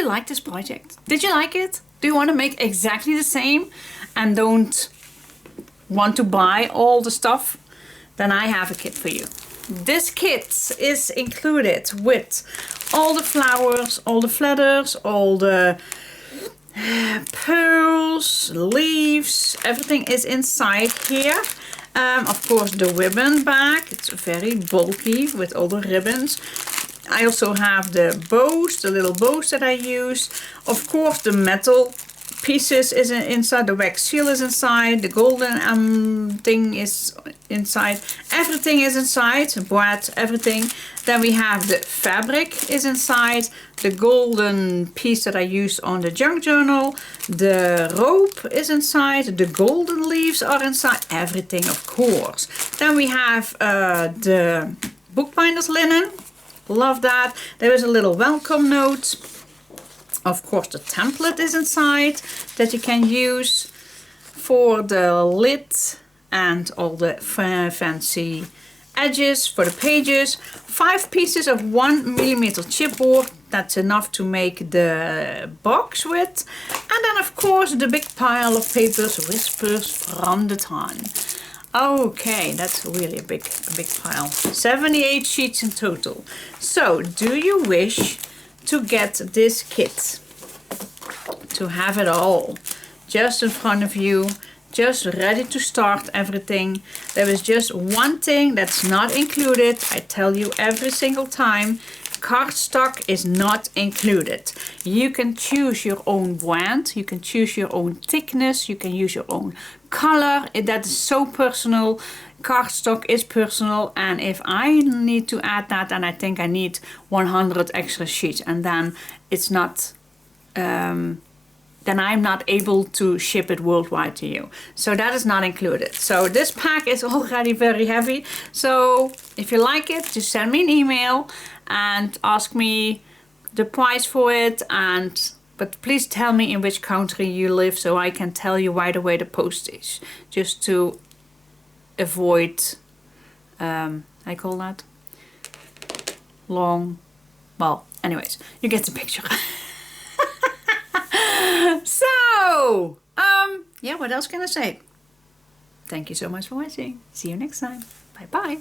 you like this project? Did you like it? Do you want to make exactly the same and don't want to buy all the stuff? Then I have a kit for you. This kit is included with all the flowers, all the feathers, all the pearls, leaves, everything is inside here. Of course the ribbon bag, it's very bulky with all the ribbons. I also have the bows, the little bows that I use. Of course the metal pieces is inside, the wax seal is inside, the golden thing is inside, everything is inside, bread, everything. Then we have the fabric is inside, the golden piece that I use on the junk journal, the rope is inside, the golden leaves are inside, everything of course. Then we have the bookbinder's linen, love that. There is a little welcome note. Of course the template is inside that you can use for the lid and all the fancy edges for the pages. 5 pieces of 1mm chipboard, that's enough to make the box with. And then of course the big pile of papers, Whispers from the Ton. Okay, that's really a big pile. 78 sheets in total. So do you wish to get this kit, to have it all just in front of you, just ready to start everything? There is just one thing that's not included. I tell you every single time, cardstock is not included. You can choose your own brand, you can choose your own thickness, you can use your own color. That is so personal. Cardstock is personal, and if I need to add that, then I think I need 100 extra sheets, and then it's not then I'm not able to ship it worldwide to you. So that is not included. So this pack is already very heavy. So if you like it, just send me an email and ask me the price for it, but please tell me in which country you live so I can tell you right away the postage, just to avoid I call that long, well, anyways, you get the picture. So yeah, what else can I say? Thank you so much for watching. See you next time. Bye bye.